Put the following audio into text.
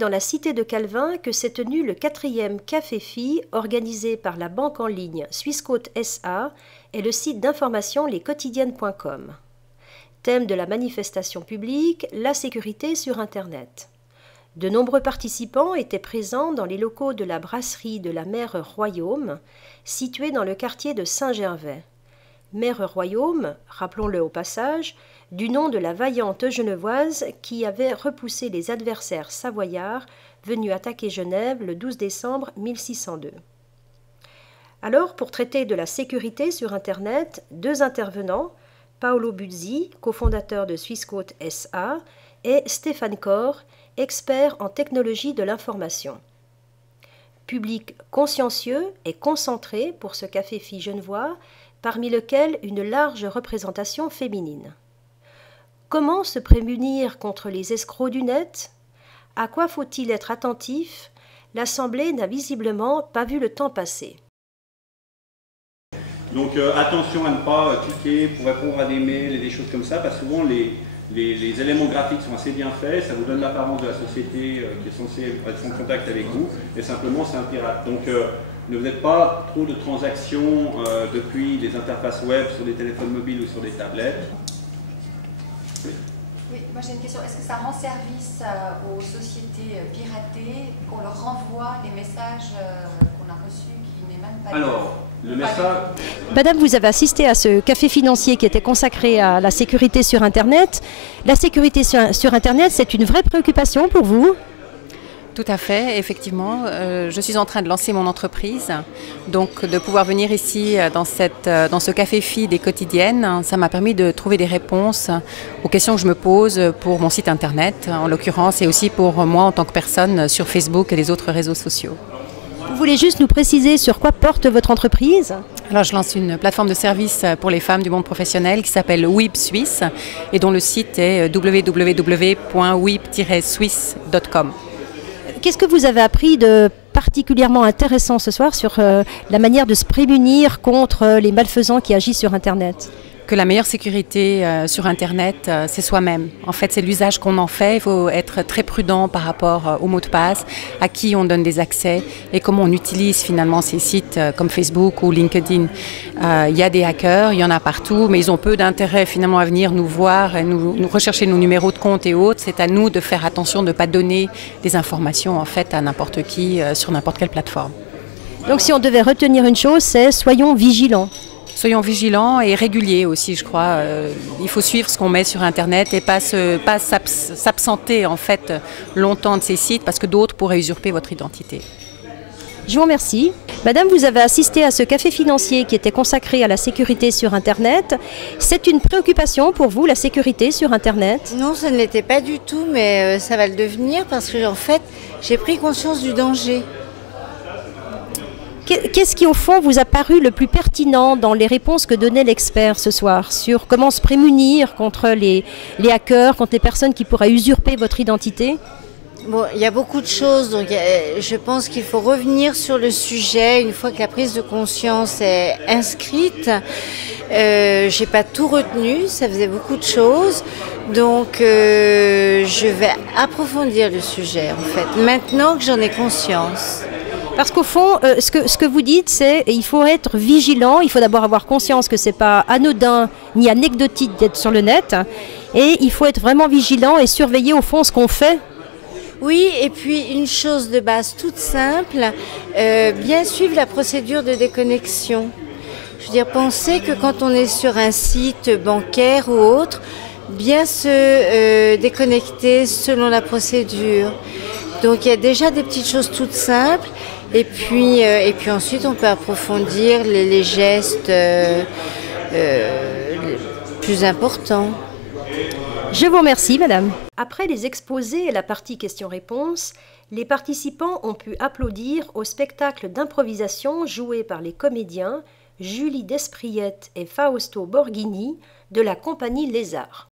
dans la cité de Calvin que s'est tenu le 4e Café Filles organisé par la banque en ligne Swissquote SA et le site d'information lesquotidiennes.com. Thème de la manifestation publique, la sécurité sur Internet. De nombreux participants étaient présents dans les locaux de la brasserie de la Mère Royaume, située dans le quartier de Saint-Gervais. Mère Royaume, rappelons-le au passage, du nom de la vaillante genevoise qui avait repoussé les adversaires savoyards venus attaquer Genève le 12 décembre 1602. Alors, pour traiter de la sécurité sur Internet, 2 intervenants, Paolo Buzzi, cofondateur de Swissquote SA, et Stéphane Corr, expert en technologie de l'information. Public consciencieux et concentré pour ce café filles genevois, parmi lequel une large représentation féminine. Comment se prémunir contre les escrocs du net? À quoi faut-il être attentif? L'Assemblée n'a visiblement pas vu le temps passer. Donc attention à ne pas cliquer pour répondre à des mails et des choses comme ça, parce que souvent les éléments graphiques sont assez bien faits, ça vous donne l'apparence de la société qui est censée être en contact avec vous, et simplement c'est un pirate. Donc ne faites pas trop de transactions depuis des interfaces web sur des téléphones mobiles ou sur des tablettes. Oui, moi j'ai une question. Est-ce que ça rend service aux sociétés piratées qu'on leur renvoie les messages qu'on a reçus qui n'émanent pas le message... Madame, vous avez assisté à ce café financier qui était consacré à la sécurité sur Internet. La sécurité sur Internet, c'est une vraie préoccupation pour vous? Tout à fait, effectivement. Je suis en train de lancer mon entreprise. Donc de pouvoir venir ici dans ce café filles des quotidiennes, ça m'a permis de trouver des réponses aux questions que je me pose pour mon site Internet, en l'occurrence, et aussi pour moi en tant que personne sur Facebook et les autres réseaux sociaux. Vous voulez juste nous préciser sur quoi porte votre entreprise? Alors, je lance une plateforme de service pour les femmes du monde professionnel qui s'appelle WIB Suisse et dont le site est www.wib-suisse.com. Qu'est-ce que vous avez appris de particulièrement intéressant ce soir sur la manière de se prémunir contre les malfaisants qui agissent sur Internet? Que la meilleure sécurité sur Internet, c'est soi-même. En fait, c'est l'usage qu'on en fait. Il faut être très prudent par rapport aux mots de passe, à qui on donne des accès et comment on utilise finalement ces sites comme Facebook ou LinkedIn. Il y a des hackers, il y en a partout, mais ils ont peu d'intérêt finalement à venir nous voir et nous rechercher nos numéros de compte et autres. C'est à nous de faire attention de ne pas donner des informations en fait à n'importe qui sur n'importe quelle plateforme. Donc si on devait retenir une chose, c'est soyons vigilants. Soyons vigilants et réguliers aussi, je crois. Il faut suivre ce qu'on met sur Internet et pas s'absenter en fait longtemps de ces sites parce que d'autres pourraient usurper votre identité. Je vous remercie. Madame, vous avez assisté à ce café financier qui était consacré à la sécurité sur Internet. C'est une préoccupation pour vous, la sécurité sur Internet? Non, ça ne l'était pas du tout, mais ça va le devenir parce que en fait, j'ai pris conscience du danger. Qu'est-ce qui, au fond, vous a paru le plus pertinent dans les réponses que donnait l'expert ce soir sur comment se prémunir contre les hackers, contre les personnes qui pourraient usurper votre identité? Bon, il y a beaucoup de choses, donc je pense qu'il faut revenir sur le sujet une fois que la prise de conscience est inscrite. J'ai pas tout retenu, ça faisait beaucoup de choses, donc je vais approfondir le sujet en fait, maintenant que j'en ai conscience. Parce qu'au fond, ce que vous dites, c'est qu'il faut être vigilant, il faut d'abord avoir conscience que ce n'est pas anodin ni anecdotique d'être sur le net, et il faut être vraiment vigilant et surveiller au fond ce qu'on fait. Oui, et puis une chose de base toute simple, bien suivre la procédure de déconnexion. Je veux dire, pensez que quand on est sur un site bancaire ou autre, bien se déconnecter selon la procédure. Donc il y a déjà des petites choses toutes simples. Et puis ensuite, on peut approfondir les gestes plus importants. Je vous remercie, madame. Après les exposés et la partie questions-réponses, les participants ont pu applaudir au spectacle d'improvisation joué par les comédiens Julie Despriette et Fausto Borghini de la compagnie Lézard.